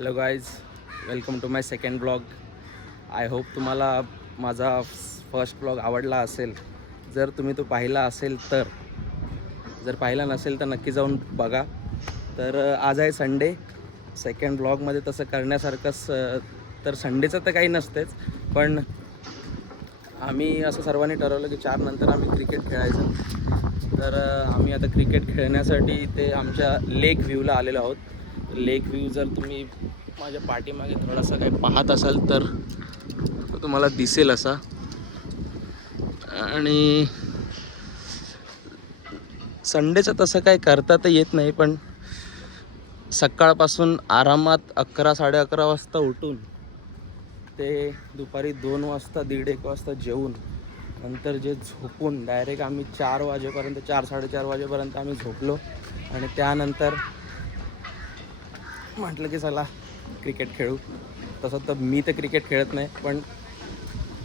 Hello guys welcome to my second blog I hope तुम्हाला माझा first blog आवडला असेल. जर तुम्ही तो पाहिला असेल तर जर पाहिला नसेल तर नक्की जाऊन बघा. तर आज आहे संडे सेकंड ब्लॉगमध्ये तसं करण्यासारखंच तर संडेचं तर काही नसतेच. पण आम्ही असं सर्वांनी ठरवलं की चार नंतर आम्ही क्रिकेट खेळायचं. तर आम्ही आता क्रिकेट खेळण्यासाठी ते आमच्या लेक व्ह्यूला आलेलो आहोत. लेक व्ह्यू जर तुम्ही माझ्या पाठीमागे थोडासा काही पाहत असाल तर तो तुम्हाला दिसेल असा. आणि संडेचं तसं काही करता तर येत नाही पण सकाळपासून आरामात अकरा साडे अकरा वाजता उठून ते दुपारी दोन वाजता दीड एक वाजता जेवून नंतर जे झोपून डायरेक्ट आम्ही चार वाजेपर्यंत चार साडेचार वाजेपर्यंत आम्ही झोपलो. आणि त्यानंतर म्हटलं की चला क्रिकेट खेळू. तसं तर मी तर क्रिकेट खेळत नाही पण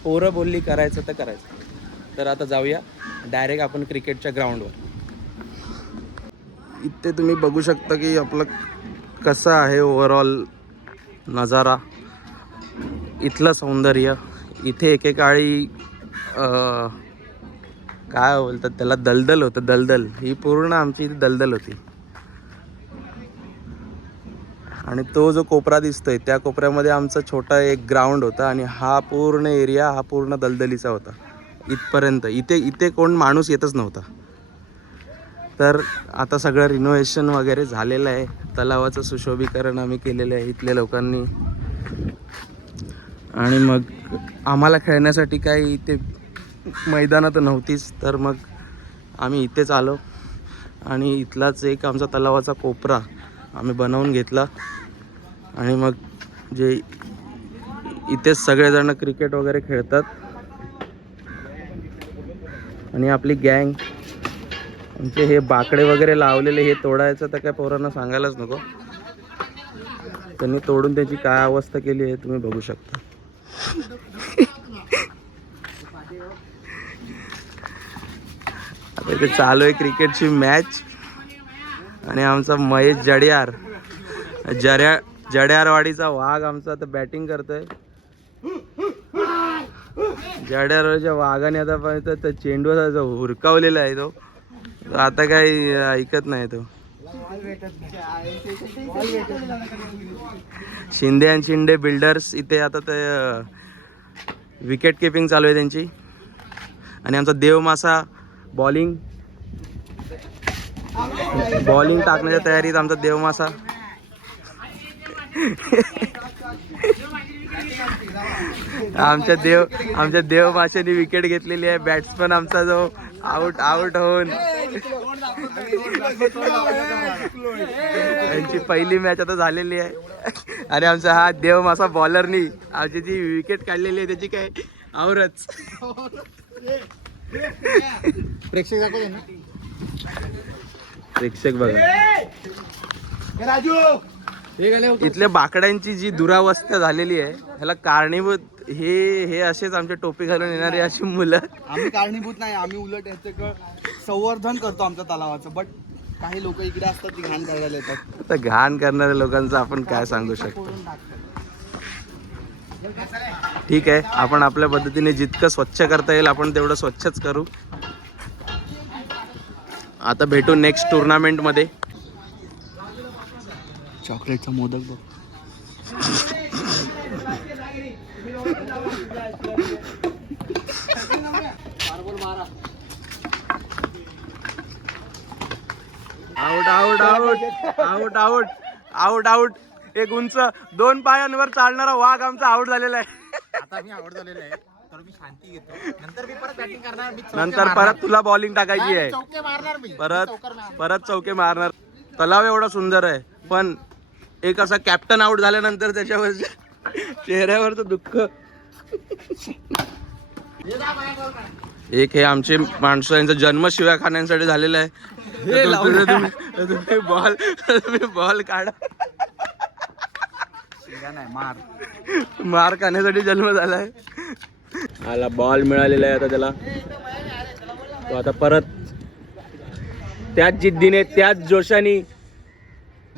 पोरं बोलली करायचं तर करायचं. तर आता जाऊया डायरेक्ट आपण क्रिकेटच्या ग्राउंडवर इथे तुम्ही बघू शकता की आपलं कसं आहे ओव्हरऑल नजारा. इथलं सौंदर्य इथे एकेकाळी काय बोलतात त्याला दलदल होतं दलदल. ही पूर्ण आमची इथे दलदल होती. आणि तो जो कोपरा दिसतोय त्या कोपऱ्यामध्ये आमचा छोटा एक ग्राउंड होता आणि हा पूर्ण एरिया हा पूर्ण दलदलीचा होता. इथपर्यंत. इथे इथे कोण माणूस येतच नव्हता. तर आता सगळं रिनोव्हेशन वगैरे झालेलं आहे. तलावाचं सुशोभीकरण आम्ही केलेलं आहे इथल्या लोकांनी. आणि मग आम्हाला खेळण्यासाठी काही इथे मैदानं तर नव्हतीच तर मग आम्ही इथेच आलो. आणि इथलाच एक आमचा तलावाचा कोपरा आम्ही बनवून घेतला. आणि मग जे इथेच सगळेजण क्रिकेट वगैरे खेळतात. आणि आपली गँग आमचे हे बाकडे वगैरे लावलेले हे तोडायचं तर काय पोरांना सांगायलाच नको. त्यांनी तोडून त्याची काय अवस्था केली आहे तुम्ही बघू शकता. आता इथे चालू आहे क्रिकेटची मॅच आणि आमचा महेश जडियार जड्या जड्यारवाडीचा वाघ आमचा आता बॅटिंग करतोय. जड्यारवाडीच्या वाघाने आता पण तो- चेंडू जो हुरकावलेला आहे तो आता काही ऐकत नाही तो. शिंदे अँड शिंदे बिल्डर्स इथे आता ते विकेट किपिंग चालू आहे त्यांची. आणि आमचा देवमासा बॉलिंग बॉलिंग टाकण्याच्या तयारीत आमचा देवमासा. आमच्या देव आमच्या देवमाशाने विकेट घेतलेली आहे. बॅट्समन आमचा जो आउट आउट होऊन. त्यांची पहिली मॅच आता झालेली आहे. आणि आमचा हा देवमासा बॉलरनी आमची जी विकेट काढलेली आहे त्याची काय आवरच प्रेक्षक दाखवतो ना. प्रेक्षक बघा. राजू! इथल्या बाकड्यांची जी दुरावस्था झालेली आहे ह्याला कारणीभूत हे हे असेच आमचे टोपी घालून येणारे अशी मुलं. आम्ही कारणीभूत नाही आम्ही उलट याचं संवर्धन करतो आमच्या तलावाचं. बट काही लोक इकडे असतात ती घाण करायला येतात. आता घाण करणाऱ्या लोकांचं आपण काय सांगू शकतो? ठीक आहे आपण आपल्या पद्धतीने जितकं स्वच्छ करता येईल आपण तेवढं स्वच्छच करू. आता भेटू नेक्स्ट टुर्नामेंटमध्ये चॉकलेटचा मोदक बघ. Out out out out out out out एक उंच दोन पायांवर चालणारा वाघ आमचा आउट झालेला आहे. आता मी आवड झालेला आहे तर मी शांती घेतो. नंतर मी परत बॅटिंग करणार मी नंतर परत तुला बॉलिंग टाकायची आहे. चौके मारणार मी. परत परत चौके मारणार. तलाव एवढा सुंदर आहे पण एक असा कॅप्टन आउट झाल्यानंतर त्याच्यावर चेहऱ्यावरचं दुःख. एक हे आमचे माणसं यांचा जन्म शिव्या खाण्यासाठी झालेला आहे. तुम्ही- बॉल तुम्ही बॉल काढा. नाही मार. मार खाण्यासाठी जन्म झालाय आला बॉल मिळालेला आहे आता त्याला. तो आता परत त्याच जिद्दीने त्याच जोशाने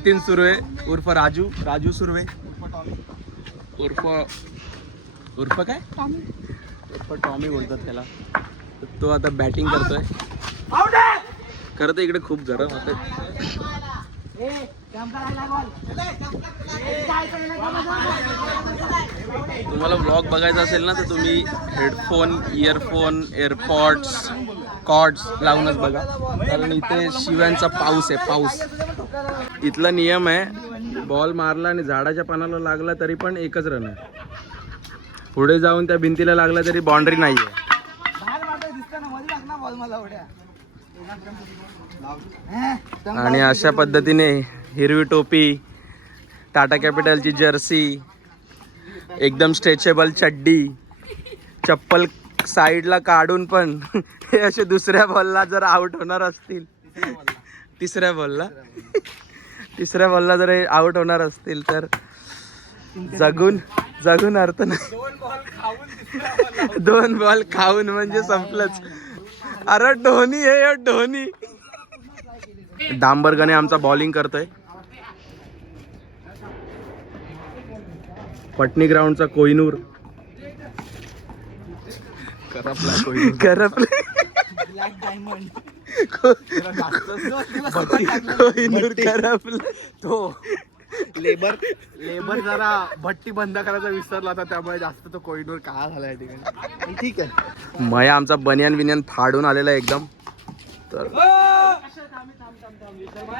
नितीन सुर्वे उर्फ राजू राजू सुर्वे. उर्फ उर्फ काय? उर्फ टॉमी बोलतात त्याला. तो आता बॅटिंग करतोय. खरं तर इकडे खूप गरम होतं तुम्हाला ब्लॉग बघायचा असेल ना तर तुम्ही हेडफोन इयरफोन एअरपॉड्स कॉड्स लावूनच बघा. कारण इथे शिव्यांचा पाऊस आहे पाऊस. इथला नियम आहे बॉल मारला आणि झाडाच्या पानाला लागला तरी पण एकच रन आहे. पुढे जाऊन त्या भिंतीला लागला तरी बाउंड्री नाही आहे आणि अशा पद्धतीने हिरवी टोपी टाटा कॅपिटलची जर्सी एकदम स्ट्रेचेबल चड्डी चप्पल साईडला काढून पण हे असे दुसऱ्या बॉलला जर आउट होणार असतील. तिसऱ्या बॉलला तिसऱ्या बॉलला जर आउट होणार असतील तर जगून जगून अर्थ नाही. दोन बॉल खाऊन म्हणजे संपलंच. अरे धोनी हे धोनी. डांबरगणे आमचा बॉलिंग करतोय. पटणी ग्राउंडचा कोहिनूर. करपले. Black diamond. कोहिनूर करपले तो. लेबर लेबर जरा भट्टी बंद करायचा विसरला होता त्यामुळे जास्त तो कोहिनूर काळा झाला या ठिकाणी. ठीक आहे. मया आमचा बनियान बिनियान फाडून आलेला एकदम. तर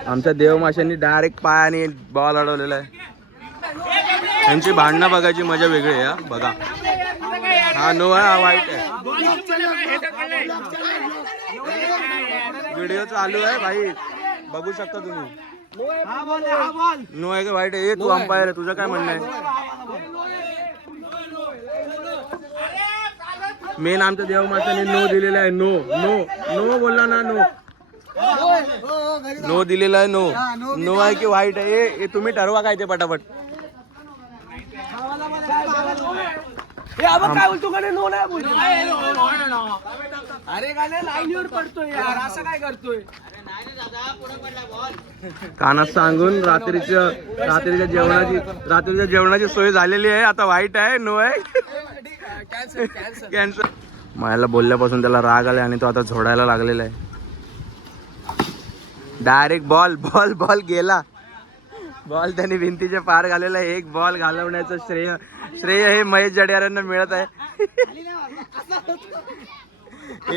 आमच्या देवमाशांनी डायरेक्ट पायाने बॉल अडवलेला आहे. त्यांची भांडणं बघायची मजा वेगळी आहे बघा. हा नो आहे हा वाईट आहे. व्हिडिओ चालू आहे भाई. बघू शकता तुम्ही. नो आहे का वाईट आहे? तू अंपायर आहे. तुझं काय म्हणणं आहे? मेन आमच्या देवमाशाने नो दिलेला आहे नो. नो. नो बोलला ना नो. नो दिलेला आहे नो. नो आहे की वाईट आहे? तुम्ही ठरवा काय ते पटापट. काय बोलतो का नो नाही बोलतो. अरे गाणे लाईनीवर पडतोय यार. असं काय करतोय? कानात सांगून रात्रीच्या रात्रीच्या जेवणाची रात्रीच्या जेवणाची सोय झालेली आहे. आता वाईट आहे नो आहे. कॅन्सर मायाला बोलल्यापासून त्याला राग आलाय आणि तो आता झोडायला लागलेला आहे. डायरेक्ट बॉल बॉल बॉल गेला. बॉल त्यांनी भिंतीच्या पार घालेला आहे एक बॉल घालवण्याचं श्रेय श्रेय हे महेश जडेजांना मिळत आहे.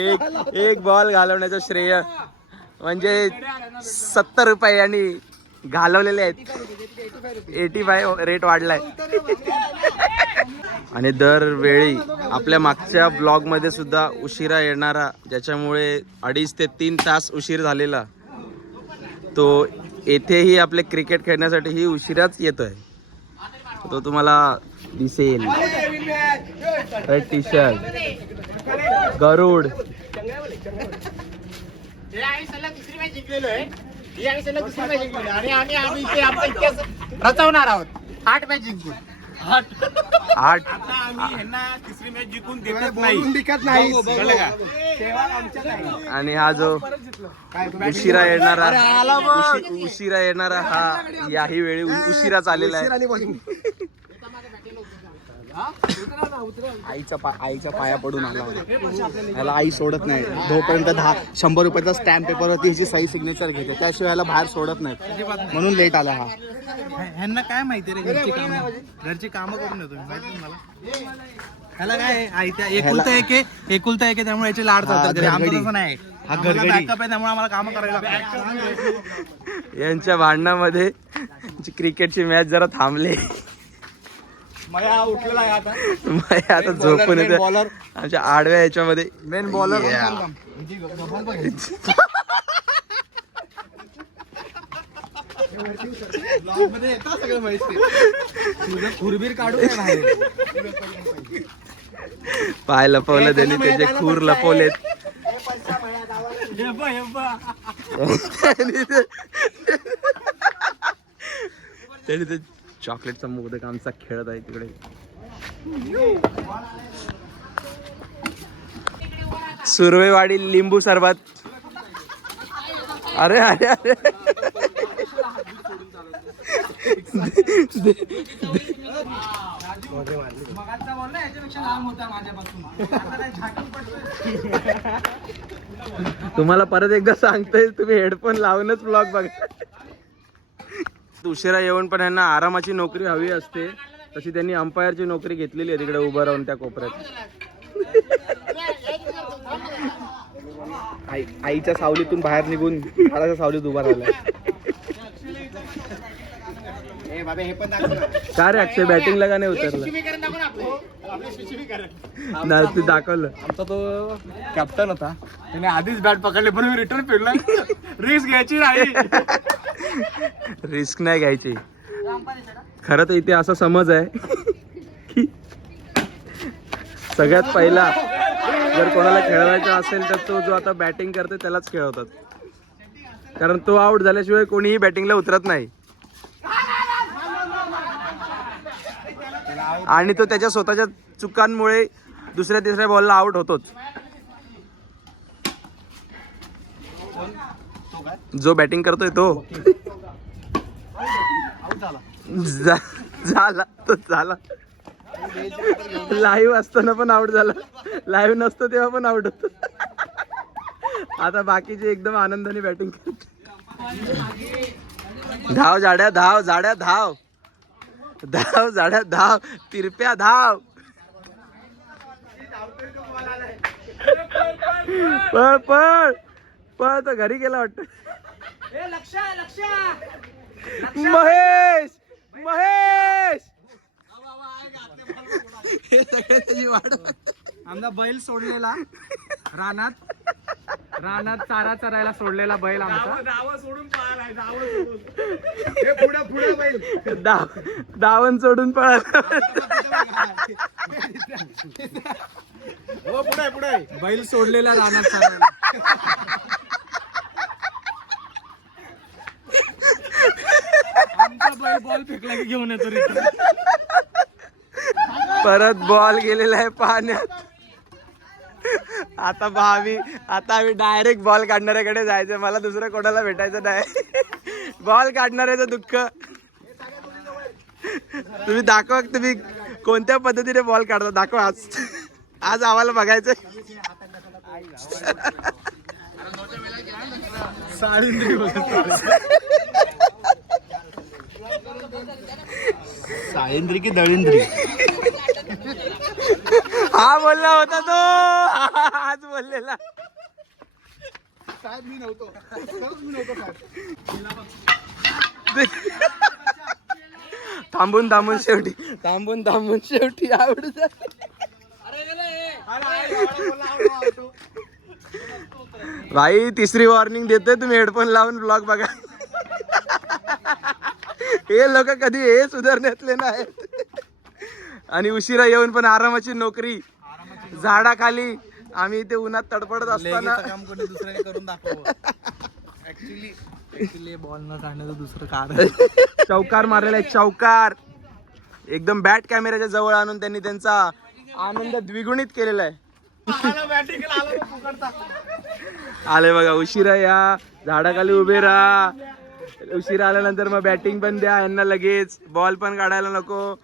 एक एक बॉल घालवण्याचं श्रेय. म्हणजे सत्तर रुपये आणि घालवलेले आहेत. एटी फाय रेट वाढलाय. आणि दरवेळी आपल्या मागच्या ब्लॉगमध्ये सुद्धा उशिरा येणारा ज्याच्यामुळे अडीच ते तीन तास उशीर झालेला तो येथेही आपले क्रिकेट खेळण्यासाठीही उशिराच येतोय. तो तुम्हाला दिसेल. रेड टी शर्ट गरुड दुसरी मॅच जिंकलेलो आहे. आणि आम्ही इथे रचवणार आहोत. आठ मॅच जिंकून. आठ. तिसरी मॅच जिंकून बोलून टिकत नाही. आणि हा जो उशिरा येणारा उशी- उशिरा येणारा हा याही वेळी उ- उशिराच आलेला आहे. आईच्या पा आईच्या पाया पडून आला याला आई सोडत नाही जोपर्यंत दहा शंभर रुपयाचा स्टॅम्प पेपरवरती ह्याची सही सिग्नेचर घेते त्याशिवाय याला बाहेर सोडत नाही म्हणून लेट आला हा ह्यांना काय माहिती रे घरची कामं घरची कामं करून देतो मी माहिती मला ह्याला काय आहे? आई त्या एकुलता एक आहे एकुलता एक आहे त्यामुळे याचे लाड चालतात. आमचं. तसं नाही हा घरगडी. आहे त्यामुळे आम्हाला कामं करायला. यांच्या भांडणामध्ये क्रिकेटची मॅच जरा थांबले मया उठलेला आहे आता. मग आता झोपून येते. आमच्या आडव्या याच्यामध्ये मेन बॉलर खुरबीर काढू पाय लपवलं त्यांनी त्याचे खूर लपवलेत. त्यांनी ते चॉकलेटचा मोदक आमचा खेळत आहे तिकडे. सुरवेवाडी लिंबू सरबत. अरे अरे अरे. तुम्हाला परत एकदा सांगता येईल तुम्ही हेडफोन लावूनच ब्लॉग बघा. उशिरा येऊन पण यांना आरामाची नोकरी हवी असते. तशी त्यांनी अंपायरची नोकरी घेतलेली आहे तिकडे उभं राहून त्या कोपऱ्यात. आई आईच्या सावलीतून बाहेर निघून झाडाच्या सावलीत उभा राहिला बाबा हे पण. का रे अक्षय बॅटिंगला का नाही उतरला? शिक्षीकरण दाखव ना आपलं. आपलं शिक्षीकरण. नाही ते दाखवलं. आमचा तो कॅप्टन होता. त्याने आधीच बॅट पकडले पण मी रिटर्न फिरला. रिस्क घ्यायची नाही. रिस्क नाही घ्यायची. खरं तर इथे असा समज आहे की सगळ्यात पहिला जर कोणाला खेळवायचा असेल तर तो जो आता बॅटिंग करतो त्यालाच खेळवतात. कारण तो आउट झाल्याशिवाय कोणीही बॅटिंगला उतरत नाही. आणि तो त्याच्या स्वतःच्या चुकांमुळे दुसऱ्या तिसऱ्या बॉलला आउट होतोच. जो बॅटिंग करतोय तो. झा- झाला तो झाला. लाईव्ह असताना पण आउट झाला. लाईव्ह नसतो तेव्हा पण आउट होतो. आता बाकीचे एकदम आनंदाने बॅटिंग धाव जाड्या धाव जाड्या धाव. धाव जाड्या धाव तिरप्या धाव. पळ पळ. पळ तर घरी गेला वाटतं. महेश महेश. हे सगळे त्याची वाट. आमचा बैल सोडलेला रानात. रानात चारा चरायला सोडलेला बैल आमचा. दाव दावण सोडून पळाला. बैल सोडलेला रानात चारायला. आमचा बैल बॉल फेकला की घेऊन येतो परत बॉल गेलेला आहे पाण्यात. आता भावी आता आम्ही डायरेक्ट बॉल काढणाऱ्याकडे जायचं मला दुसरं कोणाला भेटायचं नाही. बॉल काढणाऱ्याचं दुःख. तुम्ही दाखवा तुम्ही कोणत्या पद्धतीने बॉल काढता. दाखवा आज. आज आम्हाला बघायचं साळेंद्री की दळेंद्री. हा बोलला होता तो. आज बोललेला. साहेब मी नव्हतो. मी नव्हतो साहेब. थांबून थांबून शेवटी. थांबून थांबून शेवटी आवड भाई तिसरी वॉर्निंग देतोय तुम्ही हेडफोन लावून ब्लॉग बघा. हे लोक कधी हे सुधारण्यातले नाहीत. आणि उशिरा येऊन पण आरामाची नोकरी झाडाखाली आम्ही इथे उन्हात तडपडत असताना. लेगीचं काम कोणी दुसऱ्याने करून दाखव ऍक्च्युली बॉल न काढण्याचं दुसरं कारण. चौकार मारलेला आहे चौकार. एकदम बॅट कॅमेऱ्याच्या जवळ आणून त्यांनी त्यांचा आनंद द्विगुणित केलेला आहे. आले बघा उशिरा या. झाडाखाली उभे राहा. उशिरा आल्यानंतर मग बॅटिंग पण द्या यांना लगेच. बॉल पण काढायला नको.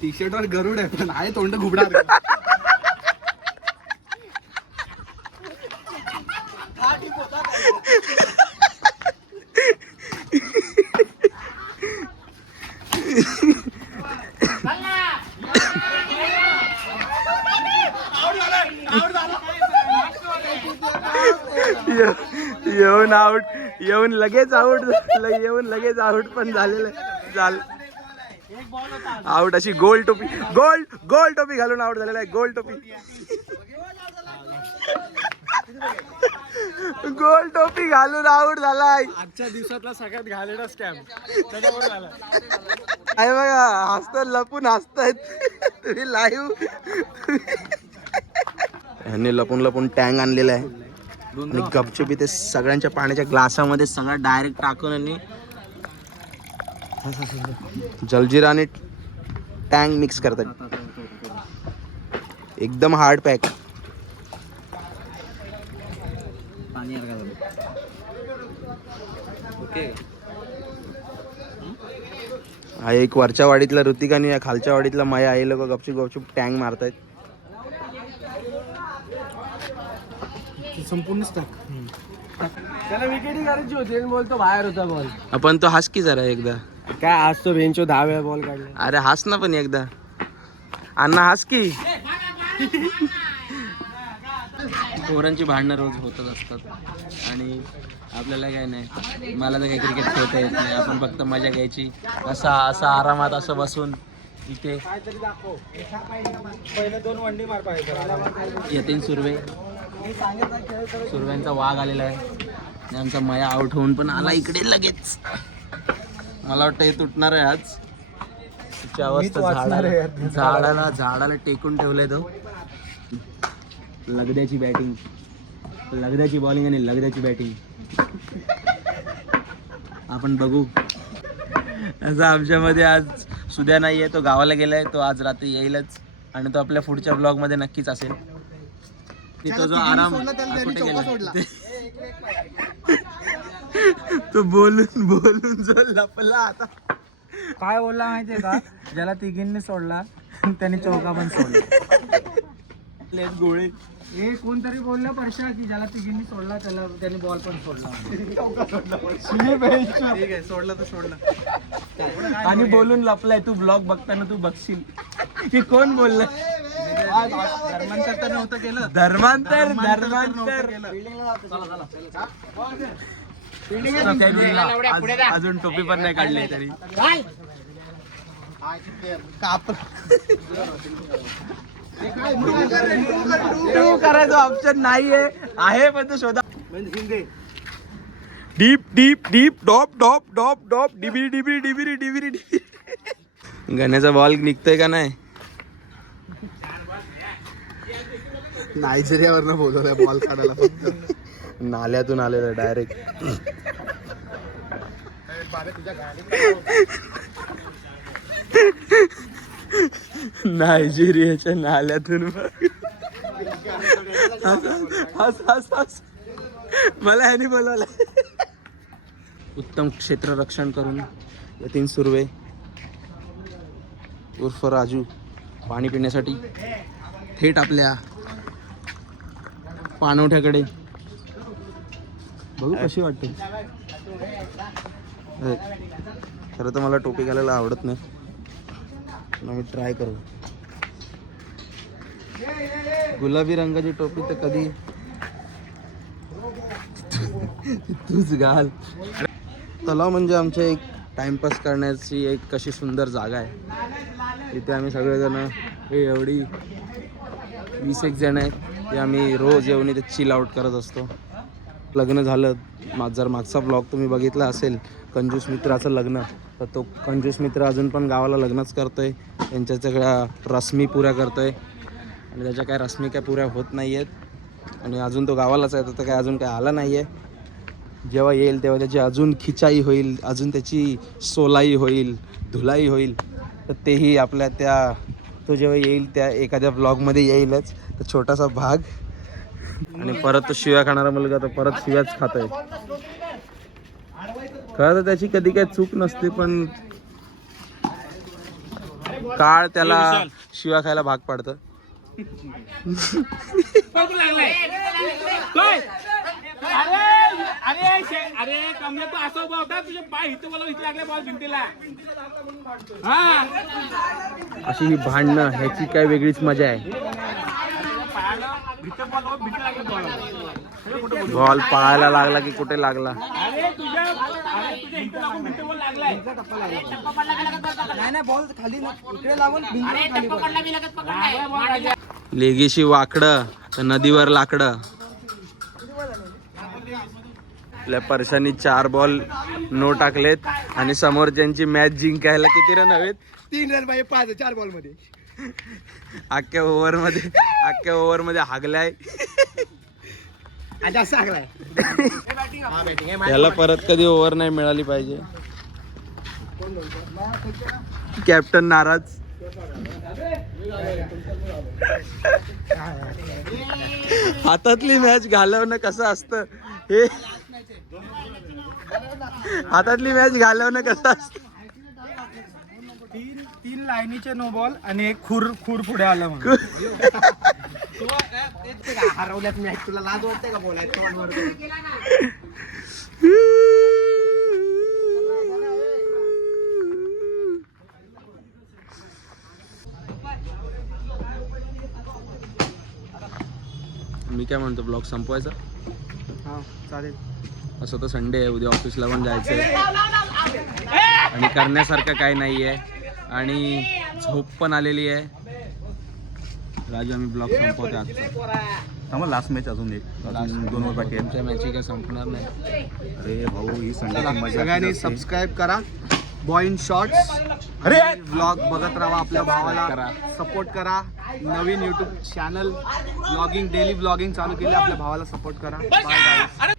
टी शर्टवर गरुड आहे पण आहे तोंड घुबडा येऊन आउट येऊन लगेच आउट येऊन लगेच आउट पण झालेलं आहे. झाल आउट अशी गोल टोपी. गोल गोल टोपी घालून आउट झालेला आहे. गोल टोपी. गोल टोपी घालून आउट झालाय. आजच्या दिवसातला सगळ्यात घालेला स्कॅम त्याच्यावर झाला. आहे बघा हसत लपून हसतायत. तुम्ही लाईव्ह ह्यांनी लपून लपून टँग आणलेला आहे. आणि गपचुपी ते सगळ्यांच्या पाण्याच्या ग्लासामध्ये सगळं डायरेक्ट टाकून आणि जलजिरा आणि टँग मिक्स करतात एकदम हार्ड पॅक हा एक वरच्या वाडीतला ऋतिक आणि या खालच्या वाडीतला माया आई लोक गपचूप गपचूप टँग मारतायत. संपूर्णच टाक त्याला विकेटी करायची होती. आणि बोलतो बाहेर होता बॉल आपण तो हास की जरा एकदा. काय आज तो बेंचो दहा वेळा बॉल काढला. अरे हास ना पण एकदा. अण्णा हास की? पोरांची भांडणं रोज होतच असतात. आणि आपल्याला काय नाही. मला तर काही क्रिकेट खेळता येत नाही. आपण फक्त मजा घ्यायची. असा असा आरामात असं बसून इथे पहिले दोन वंडी मार पाहिजे. यतीन सुर्वे. सुर्व्यांचा वाघ आलेला आहे. आमचा मया आउट होऊन पण आला इकडे लगेच. मला वाटतं हे तुटणार आहे आज. तिची अवस्था झाडाला झाडाला झाडाला टेकून ठेवलंय तो. लगद्याची बॅटिंग लगद्याची बॉलिंग आणि लगद्याची बॅटिंग आपण बघू. असं आमच्यामध्ये आज सुद्या नाही आहे तो गावाला गेलाय. तो आज रात्री येईलच. आणि तो आपल्या पुढच्या ब्लॉगमध्ये नक्कीच असेल. तिथं जो आराम कुठे गेला? तो बोलून बोलून जो लपला आता. काय बोलला माहितीये का? ज्याला तिघींनी सोडला त्यांनी चौका पण सोडला. गोळे. हे कोणतरी बोललं परशा की ज्याला तिघींनी सोडला त्याला त्यांनी बॉल पण सोडला. ठीक आहे सोडलं तर सोडलं. आणि बोलून लपलाय तू ब्लॉग बघताना तू बघशील. की कोण बोललं? धर्मांतर तर नव्हतं केलं धर्मांतर धर्मांतर अजून टोपी पण नाही काढली तरी. करायचं ऑप्शन नाहीये. आहे पण तो शोधा. डीप डीप डीप डॉप डॉप डॉप डॉप डिबिरी डिबिरी डिबिरी डिबिरी. डिबिरी गण्याचा बॉल निघतोय का नाही? नायजेरियावरनं बोलवलाय बॉल काढायला फक्त. नाल्यातून आलेला डायरेक्ट नायजेरियाच्या नाल्यातून हस, हस, हस. मला ह्यानी बोलवलं उत्तम क्षेत्ररक्षण करून यतीन सुर्वे उर्फ राजू पाणी पिण्यासाठी थेट आपल्या पाणवठ्याकडे बघू कशी वाटते. खरं तर मला टोपी घालायला आवडत नाही. मी ट्राय करू. गुलाबी रंगाची टोपी तर कधी? तूच घाल. तलाव म्हणजे आमच्या एक टाइमपास करण्याची एक कशी सुंदर जागा आहे. इथे आम्ही सगळेजण हे एवढी वीस एक जण आहेत ते आम्ही रोज येऊन इथे चिल आउट करत असतो. लग्न झालं मा जर मागचा ब्लॉग तुम्ही बघितला असेल कंजूस मित्राचं लग्न तर तो कंजूस मित्र अजून पण गावाला लग्नच करतो आहे त्यांच्या सगळ्या रस्मी पुऱ्या करतो आहे आणि त्याच्या काय रस्मी काय पुऱ्या होत नाही आहेत आणि अजून तो गावालाच आहे तर काय अजून काय आला नाही आहे जेव्हा येईल तेव्हा त्याची अजून खिचाई होईल अजून त्याची सोलाई होईल धुलाई होईल. तर तेही आपल्या त्या तो जेव्हा येईल त्या एखाद्या ब्लॉगमध्ये येईलच. तर छोटासा भाग. आणि परत तो शिव्या खाणारा मुलगा तो परत शिव्याच खातोय. खरं तर त्याची कधी काही चूक नसते पण काळ त्याला शिव्या खायला भाग पाडतं. अरे तू असं उभा होता तुझे पाय इथं मला इथे लागले बॉल भिंतीला अशी ही भांडणं ह्याची काय वेगळीच मजा आहे. बॉल भिंती पळायला लागला की कुठे लागला? लेगीशी वाकड तर नदीवर लाकड. आपल्या परशानी चार बॉल नो टाकलेत आणि समोर त्यांची मॅच जिंकायला किती रन हवेत? तीन रन पाहिजे पाच चार बॉलमध्ये अख्ख्या ओव्हरमध्ये अख्ख्या ओव्हरमध्ये हागलाय. याला परत कधी ओव्हर नाही मिळाली पाहिजे. कॅप्टन नाराज. हातातली मॅच घालवणं कसं असतं? हे हातातली मॅच घालवणं कसं असतं? तीन लाईनीचे नो बॉल आणि एक खूर खूर पुढे आलं म्हणून. हरवल्यात मॅच तुला लाज वाटते का बोलायचं मी काय म्हणतो ब्लॉग संपवायचा? हा चालेल. असं तर संडे आहे उद्या ऑफिसला पण जायचं आहे आणि करण्यासारखं काय नाही आहे आणि झोप पण आलेली आहे. राजू आम्ही ब्लॉग संपवतो आजचा. मग लास्ट मॅच अजून एक. अजून दोन वर बाकी आहेत. तुमच्या मॅची काय संपणार नाही. अरे भाऊ ही संडे सगळ्यांनी सबस्क्राईब करा. बॉईन शॉर्ट्स अरे! ब्लॉग बघत राहा आपल्या भावाला. करा. सपोर्ट करा. नवीन YouTube channel blogging daily blogging चालू केली आपल्या भावाला सपोर्ट करा.